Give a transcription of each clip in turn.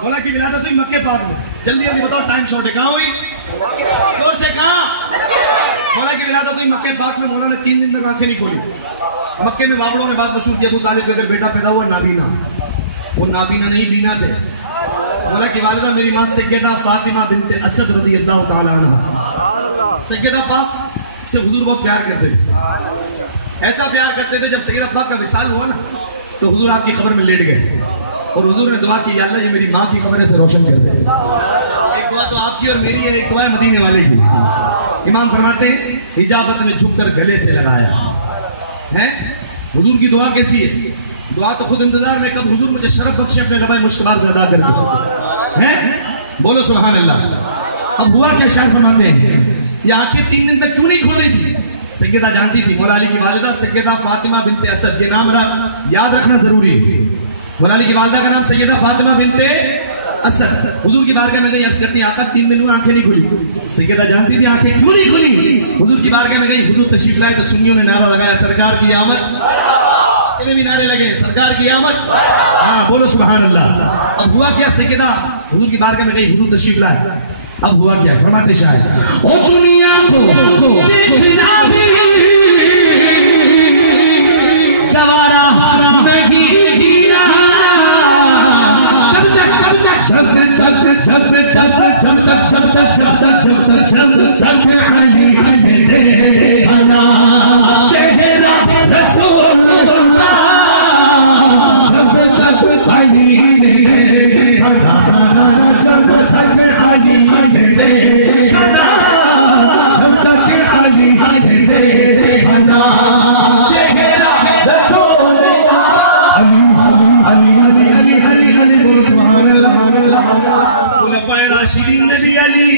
मौला की विलादत हुई मक्के पाक में। जल्दी जल्दी बताओ, टाइम शॉर्ट है। कहाँ हुई? जोर से कहाँ? मौला की विलादत हुई मक्के पाक में। मौला ने 3 दिन तक आंखें नहीं खोली। मक्के में वावड़ों ने बात मशहूर की, अबू तालिब का अगर बेटा पैदा हुआ नाबीना, वो नाबीना नहीं बीना थे। मौला की वालिदा मेरी माँ सैयदा फातिमा बिनते असद रज़ियल्लाहु ताला अन्हा, सैयदा पाक से हुजूर बहुत प्यार करते थे। ऐसा प्यार करते थे जब सैयदा पाक का विसाल हुआ ना तो हुजूर आपकी खबर में लेट गए और हुजूर ने दुआ की, या अल्लाह ये मेरी माँ की खबर से रोशन कर दे। एक दुआ तो आपकी और मेरी है, एक दुआ है मदीने वाले की। इमाम फरमाते हैं हिजाबत ने झुककर गले से लगाया है। हुजूर की दुआ कैसी है? दुआ तो खुद इंतजार में कब हुजूर मुझे शरफ बख्शे अपने लबाए मुश्तबार से अदा करके हैं। बोलो सुभान अल्लाह। अब हुआ क्या? शायर फरमाते हैं ये आंखें 3 दिन तक क्यों नहीं खोल रही थी? सैयदा जानती थी, मौला अली की वालिदा सैयदा फातिमा बिनते असद, ये नाम याद रखना जरूरी है। मौला अली की वालिदा का नाम सैयदा फातिमा बिनते असद। हुजूर की बारगाह में गई, अर्ज करती आका 3 दिन हुए आंखें नहीं खुली। सैयदा जानती थी आंखें क्यों नहीं खुली। हुजूर की बारगाह में गई, हुजूर तशरीफ लाए तो सुन्नियों ने नारा लगाया सरकार की आमद। इन्हें भी नारे लगे सरकार की आमद। हाँ बोलो सुभान अल्लाह। अब हुआ क्या? सैयदा हुजूर की बारगाह में गई, हुजूर तशरीफ लाए। अब हुआ क्या? फरमाते शायद ओ दुनिया को देखना भी गवारा नहीं किया, जब तक अली देखना चेहरा रसूलुल्लाह, जब तक अली देखना, जब तक अली देखना, जब तक अली देखना चेहरा रसूलुल्लाह। अली अली अली अली अली बोलो सुभान अल्लाह। खुलफाए राशिदीन में भी अली,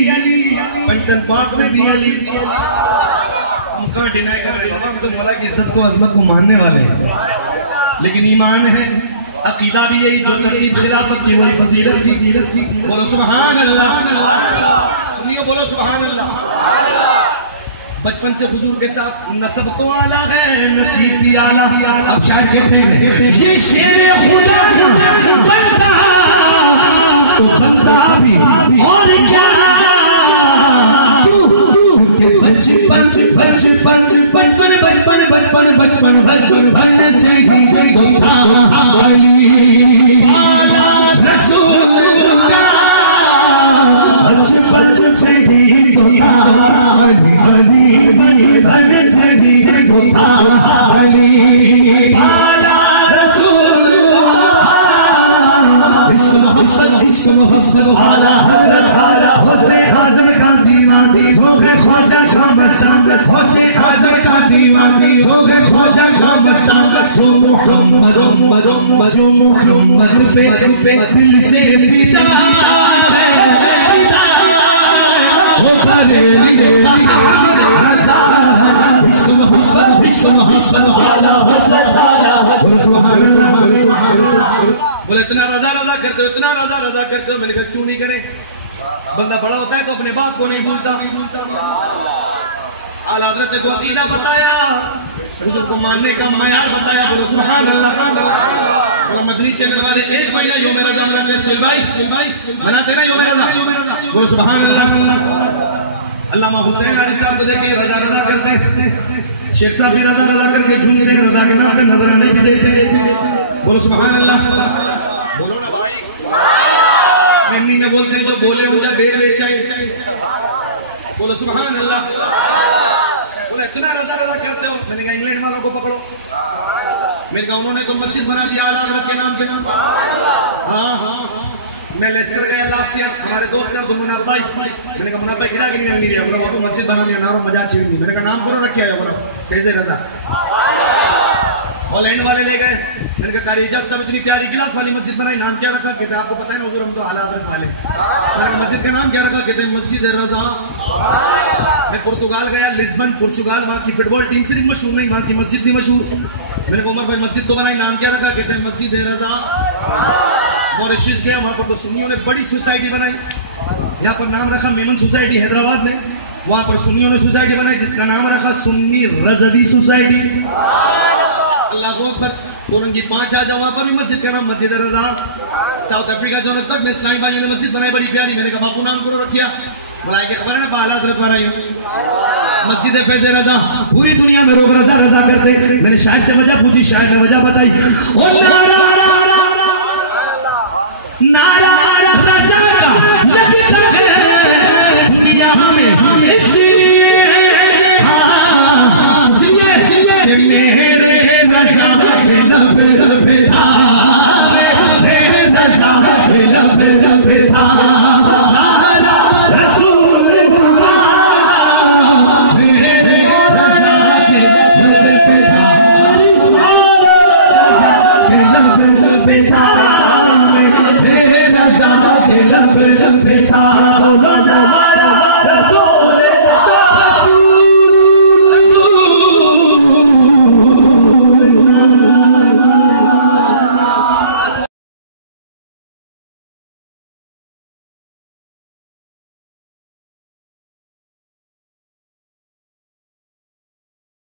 पंचतन पाक में भी अली। हम कहाँ डिनाई कर रहे हैं? हम तो मौला की इज्जत को अजमत को मानने वाले हैं, लेकिन ईमान है, अकीदा भी यही, जो तरकीब खिलाफत की वही फजीलत थी। बोलो सुभान अल्लाह। सुनियो बोलो सुभान अल्लाह। बचपन से हुजूर के साथ नसब तो आला है, नसीब भी आला। अब शायद कहते हैं ये शेर खुदा बनता तो बनता भी और क्या, बचपन से ही था अली आला रसूलुल्लाह, बचपन से ही था अली से ही था अली आला रसूलुल्लाह। इश्क मोहब्बत आला आला हुसैन आज़म का दीवानी हो गए ख्वाजा का मस्तान, हुसैन आज़म का दीवानी हो गए ख्वाजा का मस्तान। जो मोहम्मद पे दिल से फिदा है, वो बरेली रज़ा। इश्क मोहब्बत आला हुसैन आला सुभान अल्लाह। बोले इतना रजा रजा करते हो, इतना रजा रजा करते हो। मैंने कहा क्यों नहीं करें? बंदा बड़ा होता है तो अपने बाप को नहीं भूलता। आला हज़रत ने को अकीदा बताया, हुजूर को मानने का मयार बताया। बोलो सुभान अल्लाह। बोलो मदनी चैनल वाले 1 महीना यौम रज़ा मनाते हैं। सिलभाई मनाते ना यौम रज़ा। बोलो सुभान अल्लाह। अल्लामा हुसैन अली साहब को देखिए रजा रजा करते हैं। शेख साहब भी रजा रजा करके झूमते हैं, रजा के नाम पे नजराने भी देते हैं। बोलो सुभान अल्लाह। बोलो ना भाई, हिंदी में बोलते हैं जो बोले मुझे बेर बेचाई। बोलो सुभान अल्लाह। बोले इतना रजा रजा करते हो। मैंने कहा इंग्लैंड वालों को पकड़ो। मैंने कहा उन्होंने तो मस्जिद बना दिया आला हज़रत के नाम पे। हाँ मैं लेस्टर गया लास्ट ईयर, हमारे दोस्त हैं मुनाफ भाई। मैंने कहा मुनाफ भाई खिला के नहीं रहा, बोला बाबू मस्जिद बना दिया नारो मजा अच्छी हुई। मैंने कहा नाम करो रखा है बोला कैसे रजा। हॉलैंड वाले ले गए, मैंने कहा कारीजा सब इतनी प्यारी गिलास वाली मस्जिद बनाई, नाम क्या रखा? कहते आपको पता है ना हुजूर हम तो आला हज़रत वाले। मैंने कहा मस्जिद का नाम क्या रखा? कहते मस्जिद रज़ा। मैं पुर्तगाल गया, लिस्बन पुर्तगाल, वहाँ की फुटबॉल टीम सिर्फ मशहूर नहीं, वहाँ की मस्जिद भी मशहूर। मैंने कहा उमर भाई मस्जिद तो बनाई, नाम क्या रखा? कहते हैं मस्जिद रज़ा। मॉरिशस गया, वहाँ पर तो सुन्नियों ने बड़ी सोसाइटी बनाई, यहाँ पर नाम रखा मेमन सोसाइटी हैदराबाद में, वहाँ पर सुन्नियों ने सोसाइटी बनाई जिसका नाम रखा सुन्नी रज़वी सोसाइटी। अल्लाह को अकबर। कोरंगी 5 आ जाओ, वहाँ पर भी मस्जिद का नाम मस्जिद रज़ा। साउथ अफ्रीका जोहान्सबर्ग में इस्लामी भाइयों ने मस्जिद बनाई बड़ी प्यारी, मैंने कहा बापू नाम करो रखिया, बुलाए के खबर है ना आला हज़रत वाला मस्जिद फैज़ रज़ा। पूरी दुनिया में लोग रज़ा रज़ा करते। मैंने शायर से वजह पूछी, शायर ने वजह बताई, नारा रज़ा का लगता है दुनिया में इसलिए मेरे रज़ा से लब था, मेरे रज़ा से लब था, रसूल मेरे रज़ा से लब था, मेरे रज़ा से लब था।